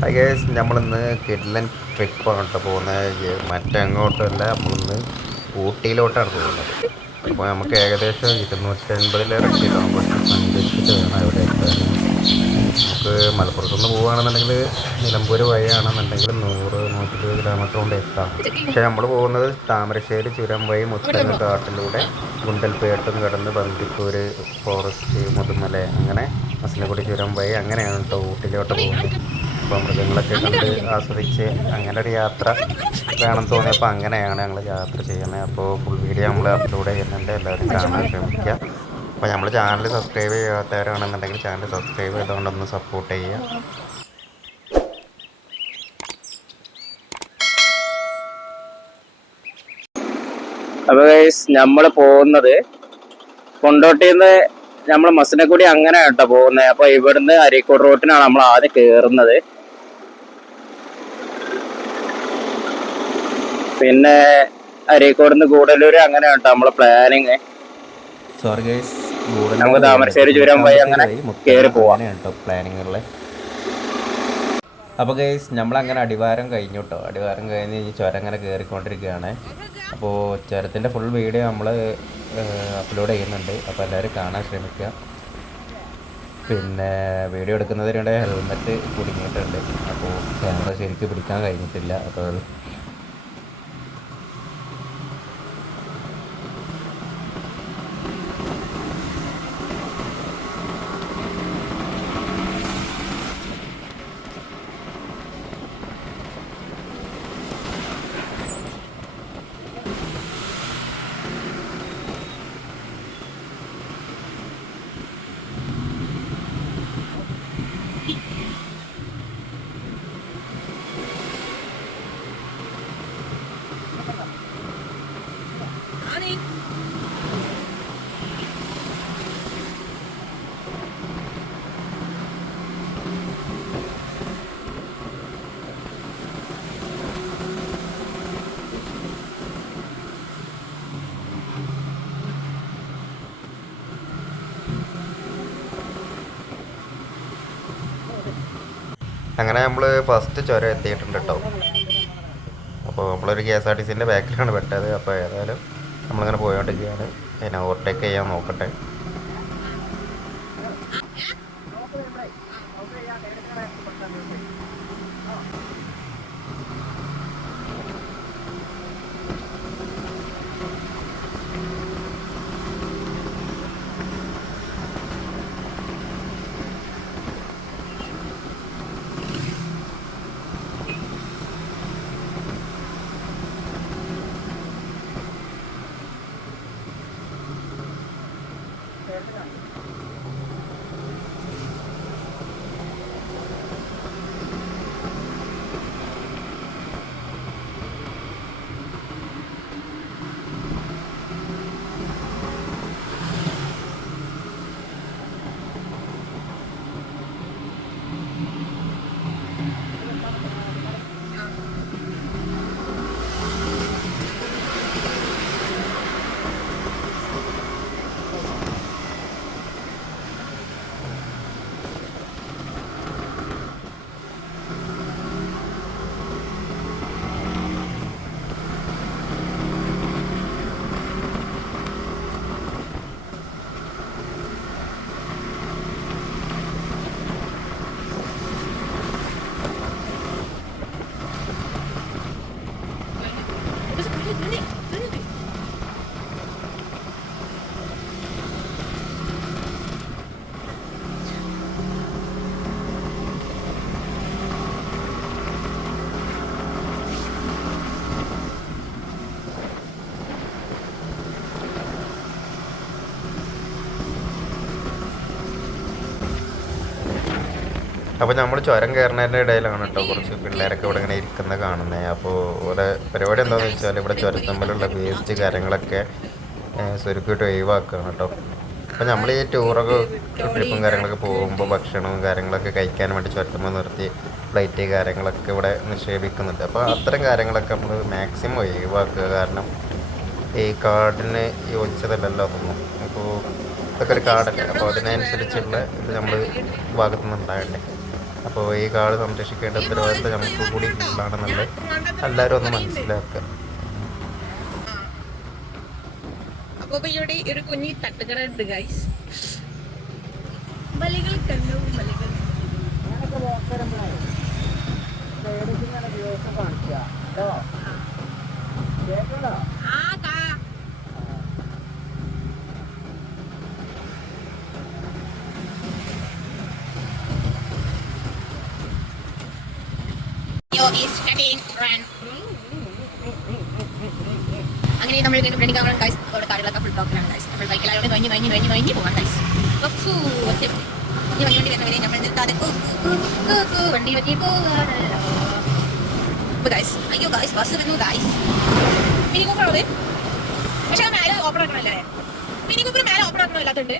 Hi guys, നമ്മളിന്ന് കിഡ്ലൻ ട്രിപ്പാണ് കേട്ടോ പോകുന്നത്. മറ്റെങ്ങോട്ടുമല്ല, നമ്മളിന്ന് ഊട്ടിയിലോട്ടാണ് പോകുന്നത്. അപ്പോൾ നമുക്ക് ഏകദേശം 250 കിലോമീറ്റർ സഞ്ചരിച്ചിട്ട് വേണം അവിടെ എത്താൻ. നമുക്ക് മലപ്പുറത്ത് നിന്ന് പോവുകയാണെന്നുണ്ടെങ്കിൽ നിലമ്പൂർ വഴിയാണെന്നുണ്ടെങ്കിൽ 100-120 കിലോമീറ്റർ കൊണ്ട് എത്താം. പക്ഷേ നമ്മൾ പോകുന്നത് താമരശ്ശേരി ചുരം വഴി മുത്തങ്ങ കാട്ടിലൂടെ ഗുണ്ടൽപേട്ടും കടന്ന് ബന്ദിപ്പൂർ ഫോറസ്റ്റ് മുതുമല അങ്ങനെ മസിനഗുഡി ചുരം വഴി അങ്ങനെയാണ് കേട്ടോ ഊട്ടിയിലോട്ട് പോകുന്നത്. അപ്പോൾ മൃഗങ്ങളൊക്കെ കണ്ട് ആസ്വദിച്ച് അങ്ങനെ ഒരു യാത്ര വേണം തോന്നിയപ്പോൾ അങ്ങനെയാണ് ഞങ്ങൾ യാത്ര ചെയ്യുന്നത്. അപ്പോൾ ഫുൾ വീഡിയോ നമ്മൾ അപ്ലോഡ് ചെയ്യുന്നുണ്ട്, എല്ലാവരും കാണാൻ ശ്രമിക്കുക. അപ്പോൾ നമ്മൾ ചാനൽ സബ്സ്ക്രൈബ് ചെയ്യാത്തവരാണെന്നുണ്ടെങ്കിൽ ചാനൽ സബ്സ്ക്രൈബ് ചെയ്തുകൊണ്ടൊന്ന് സപ്പോർട്ട് ചെയ്യുക. അപ്പോൾ ഗൈസ്, നമ്മൾ പോകുന്നത് കൊണ്ടോട്ടിന്ന് നമ്മൾ മസനഗുഡി അങ്ങനെ കേട്ടോ പോകുന്നത്. അപ്പോൾ ഇവിടുന്ന് അരീക്കോട് റോട്ടിനാണ് നമ്മൾ ആദ്യം കയറുന്നത്. പിന്നെ അരീക്കോട് ഗൂഡല്ലൂർ അങ്ങനെ കേട്ടോ നമ്മളെ പ്ലാനിങ്. നമുക്ക് താമരശ്ശേരി ചുരം വഴി അങ്ങനെ കയറി പോവാം പ്ലാനിങ് ഉള്ളത്. അപ്പോൾ ഗൈസ്, നമ്മളങ്ങനെ അടിവാരം കഴിഞ്ഞു കേട്ടോ. അടിവാരം കഴിഞ്ഞ് ഈ ചുരം അങ്ങനെ കയറിക്കൊണ്ടിരിക്കുകയാണ്. അപ്പോൾ ചുരത്തിൻ്റെ ഫുൾ വീഡിയോ നമ്മൾ അപ്ലോഡ് ചെയ്യുന്നുണ്ട്, അപ്പോൾ എല്ലാവരും കാണാൻ ശ്രമിക്കുക. പിന്നെ വീഡിയോ എടുക്കുന്നതിനിടെ ഹെൽമെറ്റ് കുടുങ്ങിയിട്ടുണ്ട്, അപ്പോൾ ക്യാമറ ശരിക്കും പിടിക്കാൻ കഴിഞ്ഞിട്ടില്ല. അപ്പോൾ അങ്ങനെ നമ്മൾ ഫസ്റ്റ് ചുരം എത്തിയിട്ടുണ്ട് കേട്ടോ. അപ്പോൾ നമ്മളൊരു KSRTCൻ്റെ ബാക്കിലാണ് പെട്ടത്. അപ്പോൾ ഏതായാലും നമ്മളിങ്ങനെ പോയോണ്ടിരിക്കുകയാണ്. അതിനെ ഓവർടേക്ക് ചെയ്യാൻ നോക്കട്ടെ. അപ്പോൾ നമ്മൾ ചുരം കയറുന്നതിൻ്റെ ഇടയിലാണ് കേട്ടോ കുറച്ച് പിള്ളേരൊക്കെ ഇവിടെ ഇങ്ങനെ ഇരിക്കുന്നത് കാണുന്നത്. അപ്പോൾ ഇവിടെ പരിപാടി എന്താണെന്ന് വെച്ചാൽ ഇവിടെ ചുരത്തമ്മിലുള്ള വേസ്റ്റ് കാര്യങ്ങളൊക്കെ സ്വരുക്കിയിട്ട് ഒഴിവാക്കുകയാണ് കേട്ടോ. അപ്പോൾ നമ്മൾ ഈ ടൂറൊക്കെ ട്രിപ്പും കാര്യങ്ങളൊക്കെ പോകുമ്പോൾ ഭക്ഷണവും കാര്യങ്ങളൊക്കെ കഴിക്കാൻ വേണ്ടി ചുരത്തുമ്പോൾ നിർത്തി പ്ലേറ്റ് കാര്യങ്ങളൊക്കെ ഇവിടെ നിക്ഷേപിക്കുന്നുണ്ട്. അപ്പോൾ അത്തരം കാര്യങ്ങളൊക്കെ നമ്മൾ മാക്സിമം ഒഴിവാക്കുക. കാരണം ഈ കാർഡിന് യോജിച്ചതല്ലല്ലോ അതൊന്നും. അപ്പോൾ ഇതൊക്കെ ഒരു കാർഡല്ലേ, അപ്പോൾ അതിനനുസരിച്ചുള്ള ഇത് നമ്മൾ ഭാഗത്തുനിന്ന് ഉണ്ടാകണ്ടേ. അപ്പോൾ ഈ കാട് സംരക്ഷിക്കേണ്ട ഉത്തരവാദിത്വം നമുക്ക് കൂടി ഉള്ളതാണെന്നുള്ളത് എല്ലാവരും ഒന്ന് മനസ്സിലാക്കുക. അപ്പൊ ഇവിടെ ഒരു കുഞ്ഞി തട്ടുകട ഉണ്ട് ഗൈസ്. മലകൾ കണ്ടു, മലകൾ. അങ്ങനെ നമ്മൾ ഫ്രണ്ടിക്കാണ് ഗൈസ്. അവിടെ കാര്യങ്ങളൊക്കെ ഫുൾ ബ്ലോക്കിലാണ് ഗൈസ്. നമ്മൾ ബൈക്കിലായോടെ നൊഞ്ഞ് പോകാം ഗൈസ്. വണ്ടി വരുന്നവരെ നമ്മൾ നിർത്താതെ വണ്ടി പറ്റി പോകാനല്ലോ. ഗൈസ് അയ്യോ ഗൈസ് ബസ് വരുന്നു ഗൈസ്. മിനി കൂപ്പർ അത് പക്ഷെ മേലെ ഓപ്പൺ ആക്കണല്ലേ. മിനി കൂപ്പർ മേലെ ഓപ്പൺ ആക്കണോ ഇല്ലാത്തുണ്ട്.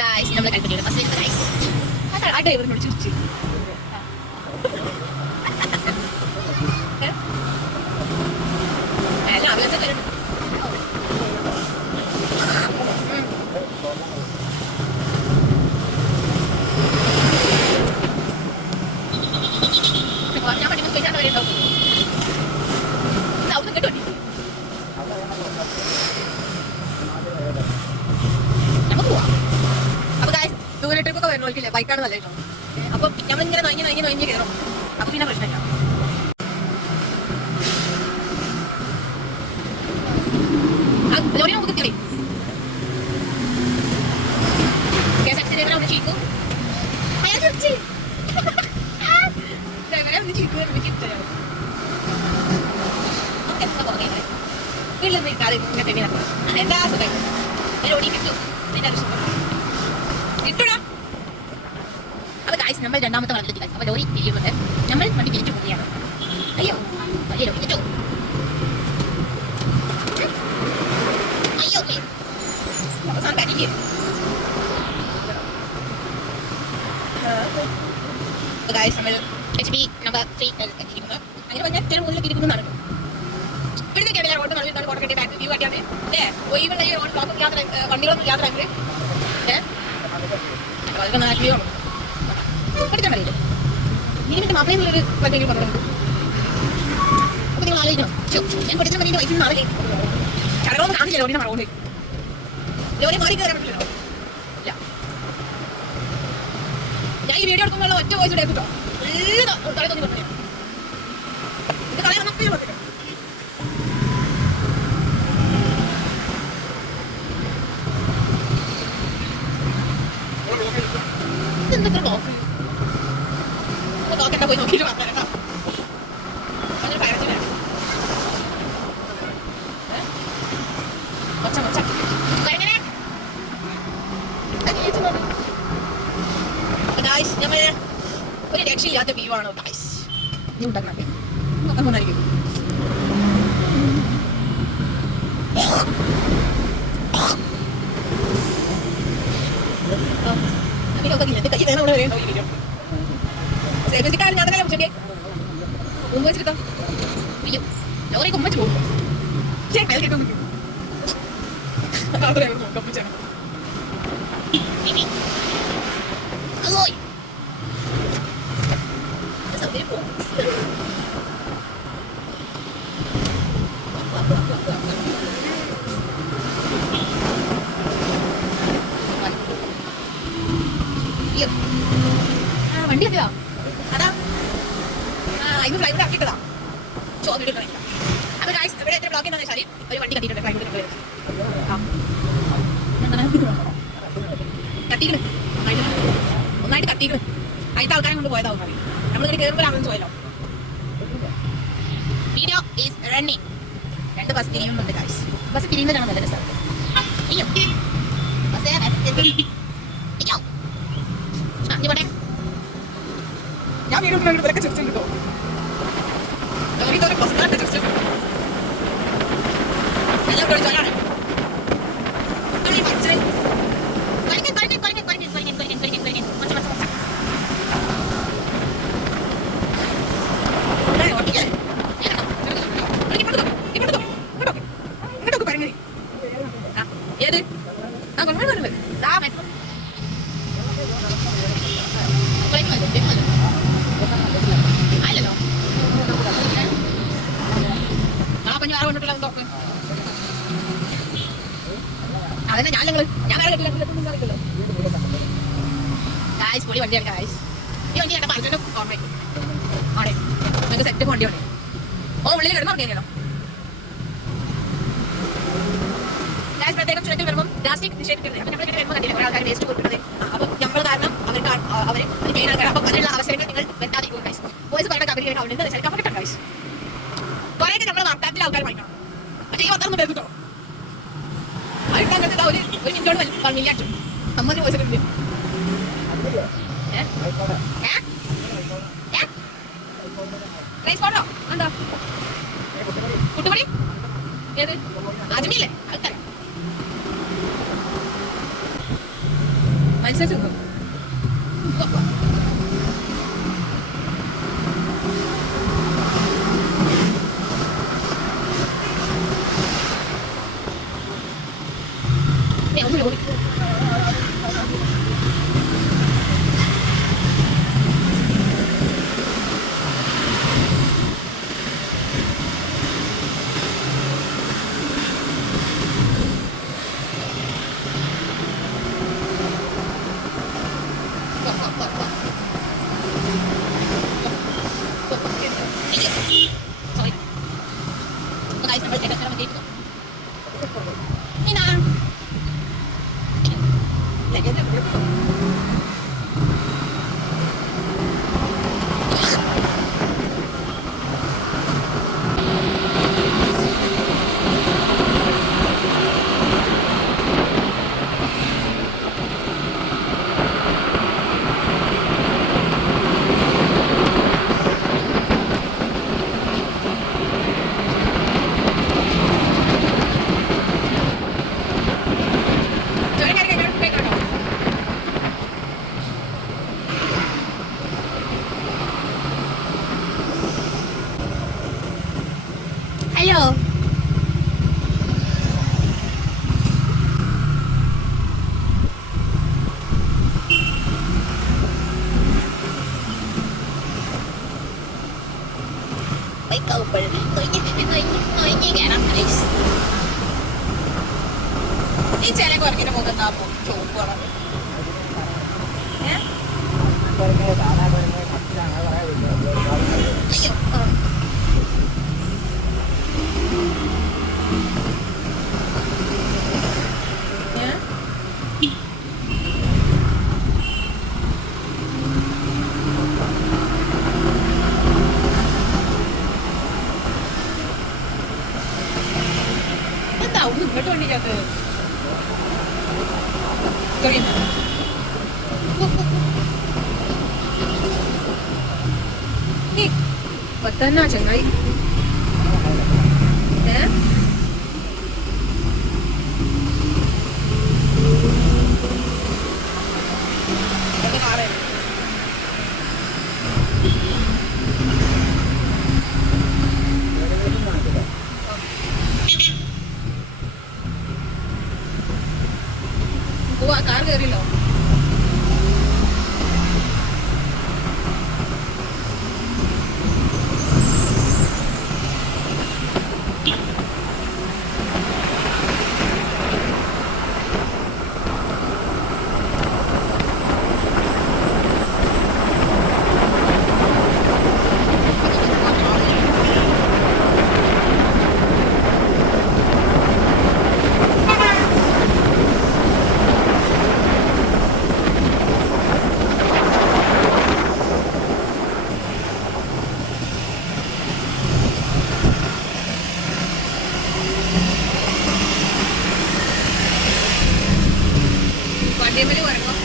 ഗൈസ് നമ്മൾ കൽപ്പറ്റയുടെ ബസ് വരുന്നത് ഗൈസ്. ആ ഡ്രൈവറിനോട് ചോദിച്ചു ട്രിപ്പൊക്കെ വരുന്നവർക്കില്ലേ ബൈക്കാണ് നല്ല കേട്ടോ. അപ്പൊ നമ്മളിങ്ങനെ നൊഞ്ഞ് കയറും. അപ്പൊ പിന്നെ പ്രശ്നമില്ല. ലോറി നമുക്ക് കിട്ടി ഒന്ന് ചീക്കും അയാൾ ചോദിച്ചു ഒന്ന് ചീക്കും വീട്ടിൽ നിൽക്കാതെ എന്താ സുഖം ഓടി കിട്ടും കിട്ടൂടാ. അപ്പൊ ഗൈസ് നമ്മൾ രണ്ടാമത്തെ വളർത്തി ഗൈസ്. അപ്പൊ ലോറി തിരിയുന്നുണ്ട്. നമ്മൾ വണ്ടി തിരിച്ചു പോവുകയാണ്. അയ്യോ വലിയ ലോറി കിട്ടു. അയ്യോ അവസാനം കരിക്ക്. ഗൈസ് നമ്മൾ HP നമ്പർ 3 എത്തിയിരിക്കുന്നു. അങ്ങനെ പറഞ്ഞാൽ ചില മുന്നിൽ തിരിക്കുന്നതാണ്. ഇവിടുത്തെ കേരള റോഡ് നല്ല കോട്ട കെട്ടി ബാക്ക് വ്യൂ കാട്ടിയാണ് അല്ലേ. ഒഴിവുള്ള ഈ റോഡ് ബ്ലോക്ക് യാത്ര വണ്ടികളൊന്നും യാത്ര ആണെങ്കിൽ അതൊക്കെ നാട്ടിലോ പഠിക്കാൻ പറയില്ല. ഇനി മാപ്പിളയിൽ നിന്നൊരു വണ്ടിയെങ്കിലും പറഞ്ഞു. അപ്പൊ നിങ്ങൾ ആലോചിക്കണം ഞാൻ പഠിച്ച പറ്റിയിട്ട് വൈദ്യുതി നാളെ ചടകളൊന്നും കാണില്ല. ലോറിനെ മറവുണ്ട് ലോറി മാറി കയറാൻ പറ്റില്ലല്ലോ. ഇല്ല ഞാൻ ഈ വീഡിയോ എടുക്കുമ്പോൾ ഒറ്റ വോയിസ് ഇവിടെ കേട്ടോ. തല തോന്നി പറഞ്ഞു ഇത് കളയാൻ നമുക്ക് പറഞ്ഞില്ല. എന്തൊക്കെ ബ്ലോക്ക് ബ്ലോക്കൊക്കെ പോയി നോക്കിയിട്ട് പറഞ്ഞേക്കാം. ഒരു രക്ഷയില്ലാത്ത വ്യൂ ആണോ ഗൈസ്. നീ ഉണ്ടാക്കണേ നോക്കാനായിരിക്കും. ലോറി കുമ്മച്ച് പോകും. വണ്ടി എത്തിയതാ അതാ ഇത് ഫ്ലൈറ്റ് ആക്കിയിട്ടതാ. അപ്പൊ ഗൈസ് ഇവിടെ എത്ര ബ്ലോക്ക് എന്താണെന്ന് വെച്ചാൽ ഒരു വണ്ടി കത്തിയിട്ടുണ്ട്. ഫ്ലൈറ്റ് കത്തിക്കണ് ഒന്നായിട്ട് കത്തിക്കണ്. അതിന്റെ ആൾക്കാരെ കൊണ്ട് പോയതാവും. നമ്മളിങ്ങനെ കയറുമ്പോൾ ആണെന്ന് പോയല്ലോ. Video is running. 2 ബസ് തിരിയുന്നുണ്ട് ഗൈസ്. ബസ് തിരിയുന്നതാണ് നല്ല രസം. അയ്യോ ബസ് അയ്യോ ഇവിടെ ഞാൻ വീഡിയോ ഇവരൊക്കെ ചിരിച്ചു കിട്ടോ. ബസ്സുകാരുടെ ചിരിച്ചു എല്ലാം പൊളിച്ചാലാണ്. ഏത് ദാ മെട്രോ അല്ലല്ലോ നാളെ 5 കൊണ്ടിട്ടുള്ള നോക്ക് അതന്നെ ഞാൻ വേറെ കിട്ടില്ല ഗായ്സ് പൊളി വണ്ടിയാണ് ഗായ്സ് ഈ വണ്ടി കണ്ട പറഞ്ഞിട്ട് ഓർമ്മ ആണേ നിങ്ങൾക്ക് സെറ്റ് വണ്ടിയാണ് ഓ ഉള്ളിൽ കിടന്ന് ഉറങ്ങിയാലോ ഗായ്സ് പ്രത്യേകം ചുരത്തിൽ വരുമ്പോൾ പ്ലാസ്റ്റിക് നിഷേധിക്കരുത് അപ്പം നമ്മൾ വരുമ്പോൾ കണ്ടില്ല കുറേ ആൾക്കാർ വേസ്റ്റ് കൊടുക്കുന്നത് അപ്പം നമ്മൾ കാരണം അവർ മെയിൻ ആൾക്കാർ അപ്പം അതിനുള്ള അവസരങ്ങൾ നിങ്ങൾ വെട്ടാതിരിക്കും ഗൈസ് വോയിസ് പറയുന്ന കമ്പനി അവരുണ്ട് വെച്ചാൽ കമ്പനി കിട്ടാം ഗൈസ് കുറേയൊക്കെ നമ്മൾ വാർത്താത്തിൽ ആൾക്കാർ വാങ്ങിക്കണം പക്ഷേ ഈ വന്നൊന്നും കേൾക്കിട്ടോ അതിട്ടാ ഒരു മിനിറ്റോട് മിനിയാച്ചു അമ്മ വോയിസ് കിട്ടില്ല റൈസ് ഫോട്ടോ ഉണ്ടോ കുട്ടുപടി ഏത് അജ്മില്ലേ ആൾക്കാരെ മനസ്സിലാച്ചു ഹലോ mấy câu mình ഈ ചില കുറക്കിന്റെ മുഖത്താ ചോപ്പ് കളറ് അയ്യോ എന്താ ഒന്ന് ഇങ്ങോട്ട് വണ്ടിക്കകത്ത് പത്തന്നാ ചങ്ങായി കാർ കയറിയല്ലോ വണ്ടിമേല് വരണം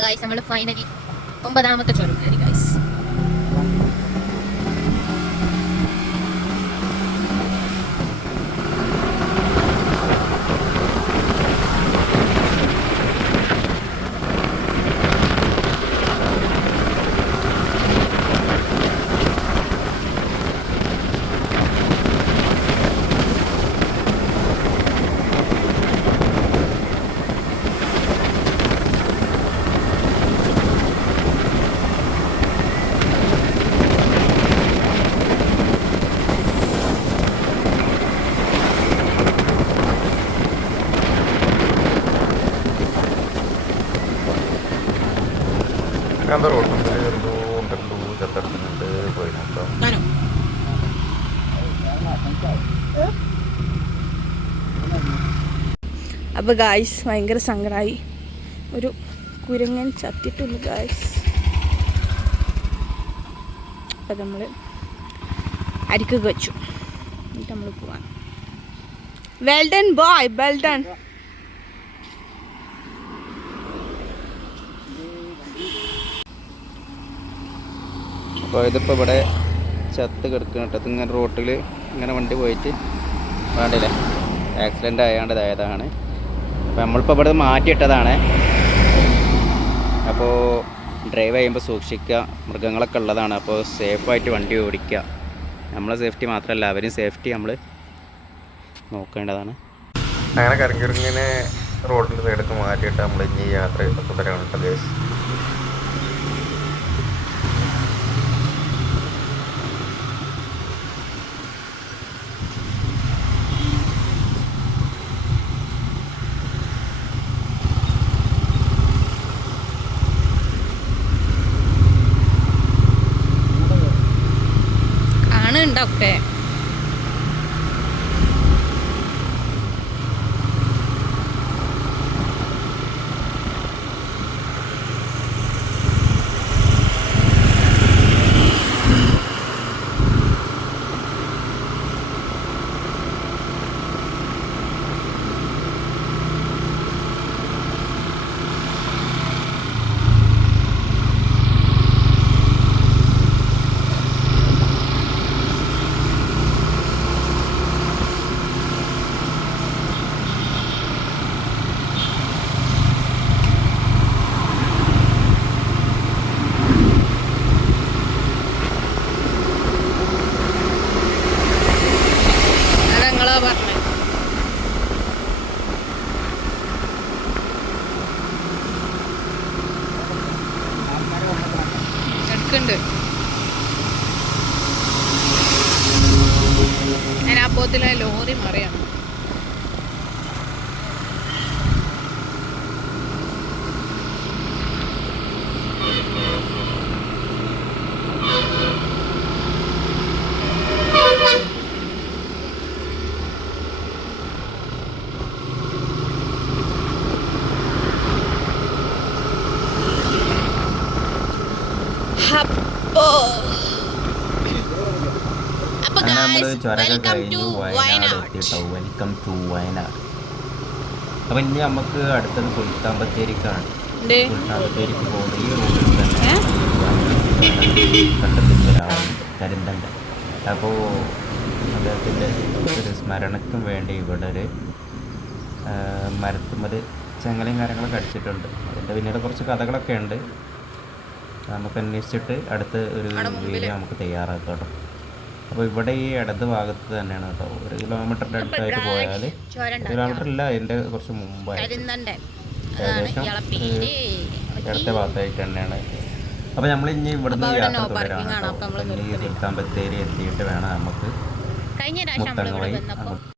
അപ്പോൾ ഗൈസ് നമ്മൾ ഫൈനലി 9ാമത്തെ ചുരം കയറി ഗൈസ്. അങ്ങനത്തെ റോഡ് ഉണ്ടല്ലോ ചത്തെടുക്കുന്നുണ്ട് പോയി നോക്കാം. അപ്പോൾ ഗായ്സ് ഭയങ്കര സങ്കടമായി. ഒരു കുരങ്ങൻ ചത്തിട്ടുണ്ട് ഗായ്സ്. അപ്പം നമ്മൾ അരിക്കൊക്കെ വെച്ചു, എന്നിട്ട് നമ്മൾ പോവാൻ. Well done boy, well done. അപ്പോൾ ഇതിപ്പോൾ ഇവിടെ ചത്ത് കിടക്കണം കേട്ടോ. ഇങ്ങനെ റോട്ടിൽ ഇങ്ങനെ വണ്ടി പോയിട്ട് വേണ്ടില്ലേ ആക്സിഡൻ്റ് ആയതാണ്. അപ്പോൾ നമ്മളിപ്പോൾ ഇവിടെ മാറ്റിയിട്ടതാണ്. അപ്പോൾ ഡ്രൈവ് ചെയ്യുമ്പോൾ സൂക്ഷിക്കുക, മൃഗങ്ങളൊക്കെ ഉള്ളതാണ്. അപ്പോൾ സേഫായിട്ട് വണ്ടി ഓടിക്കുക. നമ്മളെ സേഫ്റ്റി മാത്രമല്ല അവരും സേഫ്റ്റി നമ്മൾ നോക്കേണ്ടതാണ്. അങ്ങനെ കറങ്ങിങ്ങനെ റോഡിൻ്റെ സൈഡൊക്കെ മാറ്റിയിട്ട് നമ്മൾ ഇനി യാത്ര തുടരാണ് കേട്ടോ ഗൈസ്. കാണുന്നുണ്ടൊക്കെ. അതെങ്ങളാ പറഞ്ഞത്. എടുക്കുന്നുണ്ട്. ഞാൻ ആ പോത്തിലെ ലോറി മറിയാണ്. അങ്ങനെ നമ്മൾ ചുരമൊക്കെ കഴിഞ്ഞു വയനാട് എത്തിയിട്ടോ. Welcome to Wayanad. അപ്പം ഇനി നമുക്ക് അടുത്തത് സുൽത്താൻ ബത്തേരിക്കാണ്. സുൽത്താൻ ബത്തേരിക്ക് പോകുന്നത് ഈ റൂട്ടിൽ തന്നെ കണ്ടെത്തിച്ച ഒരാളുണ്ട്, കരിന്തണ്ട. അപ്പോൾ അദ്ദേഹത്തിൻ്റെ ഒരു സ്മരണയ്ക്കും വേണ്ടി ഇവിടെ ഒരു മരത്തുമ്മൽ ചങ്ങലയും കാര്യങ്ങളൊക്കെ അടിച്ചിട്ടുണ്ട്. അതിൻ്റെ പിന്നീട് കുറച്ച് കഥകളൊക്കെ ഉണ്ട്. നമുക്ക് അന്വേഷിച്ചിട്ട് അടുത്ത ഒരു വീഡിയോ നമുക്ക് തയ്യാറാക്കാം കേട്ടോ. അപ്പോൾ ഇവിടെ ഈ ഇടത് ഭാഗത്ത് തന്നെയാണ് കേട്ടോ. 1 കിലോമീറ്ററിൻ്റെ അടുത്തായിട്ട് പോയാൽ, 1 കിലോമീറ്റർ ഇല്ല, അതിൻ്റെ കുറച്ച് മുമ്പായിട്ട് ഏകദേശം ഇടത്ത ഭാഗത്തായിട്ട് തന്നെയാണ്. അപ്പോൾ നമ്മൾ ഇനി ഇവിടുന്ന് യാത്ര തുടരാണ് കേട്ടോ. ഇനി സുൽത്താൻ ബത്തേരി എത്തിയിട്ട് വേണം നമുക്ക് മുത്തങ്ങ വഴി